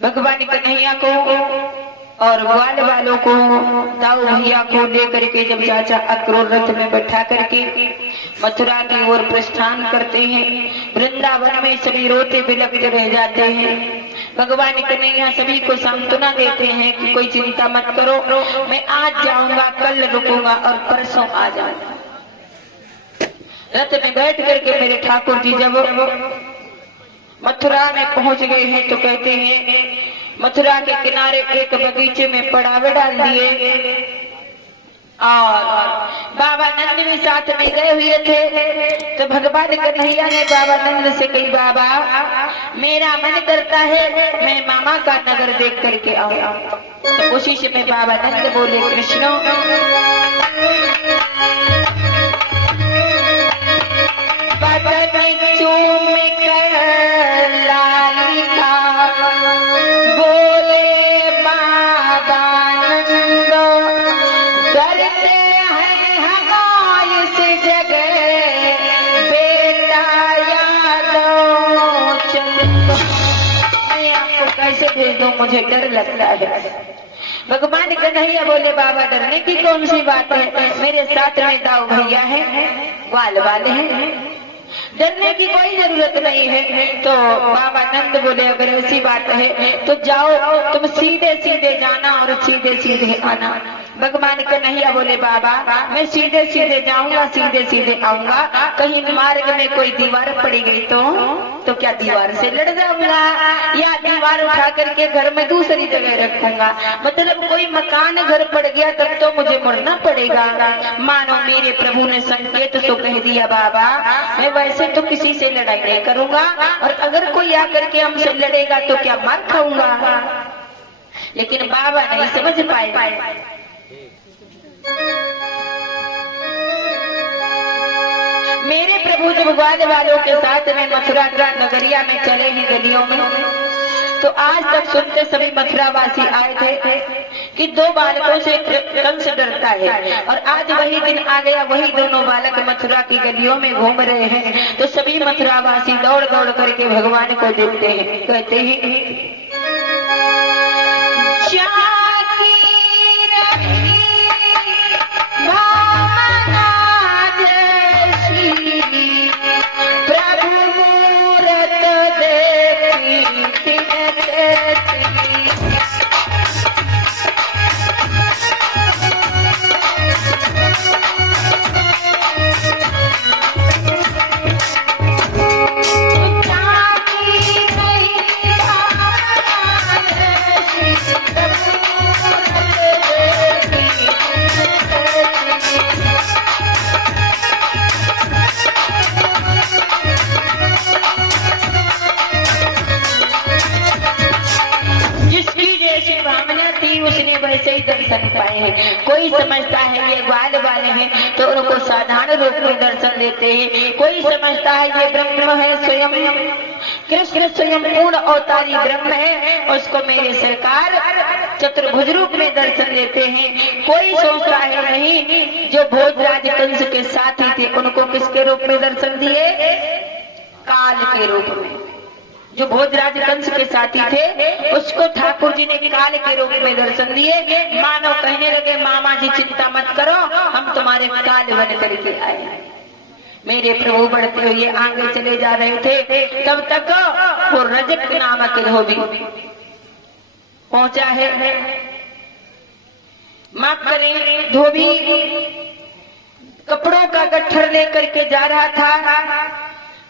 भगवान कन्हैया को और ग्वाल वालों को, दाऊ भैया को लेकर के जब चाचा अक्रूर रथ में बैठा करके मथुरा की ओर प्रस्थान करते हैं, वृंदावन में सभी रोते बिलखते रह जाते हैं। भगवान कन्हैया सभी को सांत्वना देते हैं कि कोई चिंता मत करो, मैं आज जाऊंगा, कल रुकूंगा और परसों आ जाऊंगा। रथ में बैठ करके मेरे ठाकुर जी जब मथुरा में पहुंच गए हैं तो कहते हैं मथुरा के किनारे एक बगीचे में पड़ावे डाल दिए और बाबा नंद भी साथ में गए हुए थे। तो भगवान कन्हैया ने बाबा नंद से कही, बाबा मेरा मन करता है मैं मामा का नगर देख करके आऊं। तो उसी समय बाबा नंद बोले, कृष्ण भेज दो, मुझे डर लगता है। भगवान कन्हैया बोले, बाबा डरने की कौन सी बात है, मेरे साथ में दाऊ भैया है, ग्वाल वाले हैं, डरने की कोई जरूरत नहीं है। तो बाबा नंद बोले, अगर ऐसी बात है तो जाओ, तुम सीधे सीधे जाना और सीधे सीधे आना। भगवान कन्हैया बोले, बाबा मैं सीधे सीधे जाऊंगा, सीधे सीधे आऊंगा, कहीं मार्ग में कोई दीवार पड़ी गई तो क्या दीवार से लड़ जाऊंगा या दीवार उठा करके घर में दूसरी जगह रखूंगा, मतलब कोई मकान घर पड़ गया तब तो मुझे मुड़ना पड़ेगा। मानो मेरे प्रभु ने संकेत तो कह दिया, बाबा मैं वैसे तो किसी से लड़ाई नहीं करूंगा और अगर कोई आकर के हमसे लड़ेगा तो क्या मार खाऊंगा। लेकिन बाबा नहीं समझ पाए। मेरे प्रभु जब ग्वाल वालों के साथ में मथुरा नगरिया में चले ही गलियों में, तो आज तक सुनते सभी मथुरावासी आए थे कि दो बालकों से कंस डरता है, और आज वही दिन आ गया, वही दोनों बालक मथुरा की गलियों में घूम रहे हैं। तो सभी मथुरावासी दौड़ दौड़ करके भगवान को देखते हैं, कहते हैं दर्शन पाए हैं। कोई समझता है ये ग्वाल वाले हैं तो उनको साधारण रूप में दर्शन देते हैं, कोई समझता है ये ब्रह्म है, स्वयं कृष्ण स्वयं पूर्ण अवतारी ब्रह्म है, उसको मेरे सरकार चतुर्भुज रूप में दर्शन देते हैं। कोई सोचता है नहीं, जो भोजराज कंस के साथी थे उनको किसके रूप में दर्शन दिए, काल के रूप में। जो भोजराज कंस के साथी थे उसको ठाकुर जी ने काल के रूप में दर्शन दिए। मानो कहने लगे, मामा जी चिंता मत करो, हम तुम्हारे काल बन करके आए। मेरे प्रभु बढ़ते हुए आगे चले जा रहे थे, तब तक वो रजक नामक धोबी पहुंचा है। माफ करें, धोबी कपड़ों का गट्ठर लेकर के जा रहा था।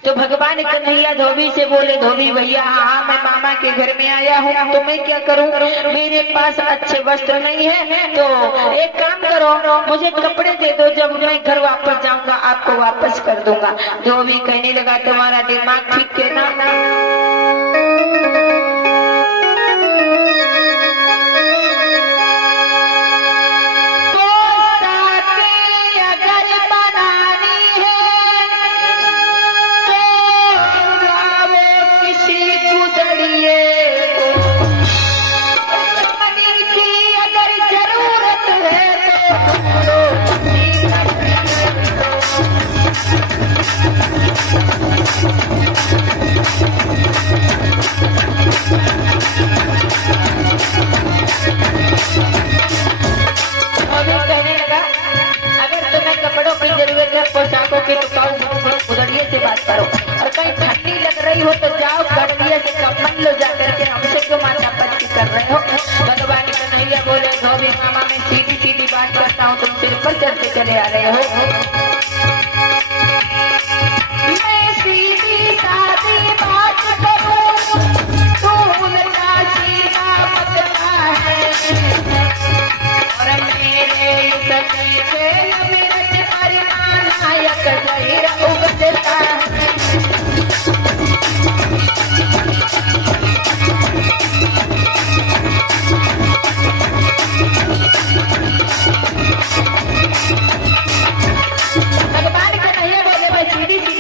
तो भगवान कन्हैया धोबी से बोले, धोबी भैया हाँ मैं मामा के घर में आया हूँ, तो मैं क्या करूँ, मेरे पास अच्छे वस्त्र नहीं है, तो एक काम करो मुझे कपड़े दे दो, जब मैं घर वापस जाऊंगा आपको वापस कर दूंगा। धोबी कहने लगा, तुम्हारा दिमाग ठीक है ना, पर चढ़ते चले आ रहे हो। मैं सीधी सादी बात करूं, तू उल्टा सीधा बदला है, और मेरे सभी खेल में नायक गैर उगता है।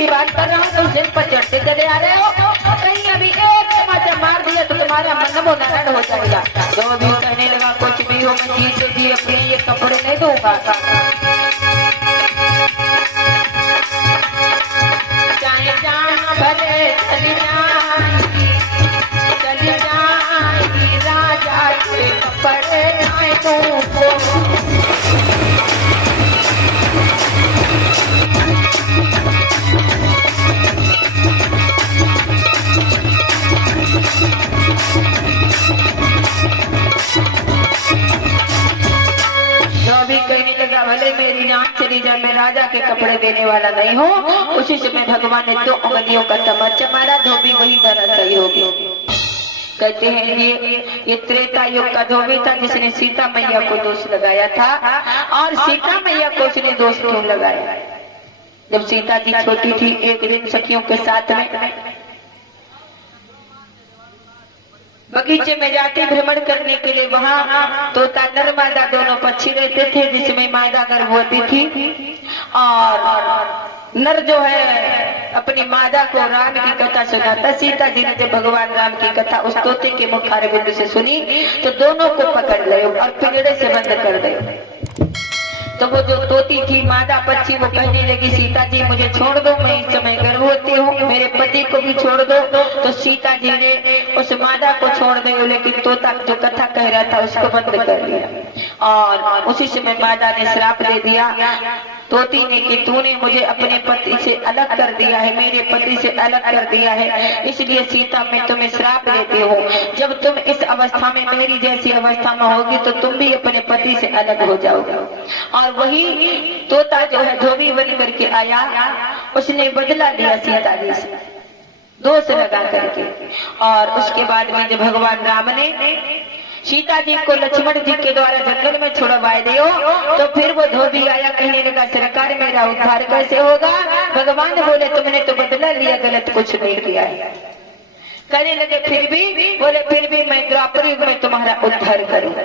बात कर रहा हूँ, तुम सिर पर चढ़ते चले आ रहे हो। कहीं अभी एक समाचार मार दिया तो तुम्हारा मन वो नारायण हो जाएगा। तो अभी कहने लगा कुछ भी हो, मैं जीते जी अपने ये कपड़े नहीं दूंगा। चाहे जहाँ भले चली जाएगी राजा के कपड़े नहीं दूंगा। भले मेरी जान चली जाए, मैं राजा के कपड़े देने वाला नहीं हूँ। उसी समय भगवान ने 2 उंगलियों का तमाचा मारा, धोबी वही धराशायी हो गई। कहते हैं ये त्रेता युग का धोबी था जिसने सीता मैया को दोष लगाया था। और सीता मैया को उसने दोष क्यों लगाया? जब सीता जी छोटी थी, एक दिन सखियों के साथ में बगीचे में जाते भ्रमण करने के लिए, वहाँ तोता नर मादा दोनों पक्षी रहते थे, जिसमें मादा गर्भवती थी और नर जो है अपनी मादा को राम की कथा सुनाता। सीता जी ने जब भगवान राम की कथा उस तोते के मुखार बिंदु से सुनी तो दोनों को पकड़ लिया और पिंजड़े से बंद कर दिया। तो वो जो तोती थी मादा पक्षी वो कहने लगी, सीता जी मुझे छोड़ दो, मैं इस समय गर्भवती हूँ, मेरे पति को भी छोड़ दो। तो सीता जी ने उस मादा को छोड़ दी, लेकिन तोता जो कथा कह रहा था उसको बंद कर दिया। और उसी समय मादा ने श्राप दे दिया तोती ने कि तूने मुझे अपने पति से अलग कर दिया है, मेरे पति से अलग कर दिया है, इसलिए सीता मैं तुम्हें श्राप देती हूँ। जब तुम इस अवस्था में मेरी जैसी अवस्था में होगी तो तुम भी अपने पति से अलग हो जाओगे। और वही तोता जो है धोबी बन करके आया, उसने बदला लिया सीता जी से दोष लगा करके। और उसके बाद में जब भगवान राम ने सीता जी को लक्ष्मण जी के द्वारा जंगल में छुड़वाए दियो, तो फिर वो धोबी आया, कहने लगा सरकार मेरा उद्धार कैसे होगा? भगवान बोले तुमने तो बदला लिया, गलत कुछ नहीं किया है। कहने लगे फिर भी, बोले फिर भी मैं द्वापर युग में तुम्हारा उद्धार करूंगा।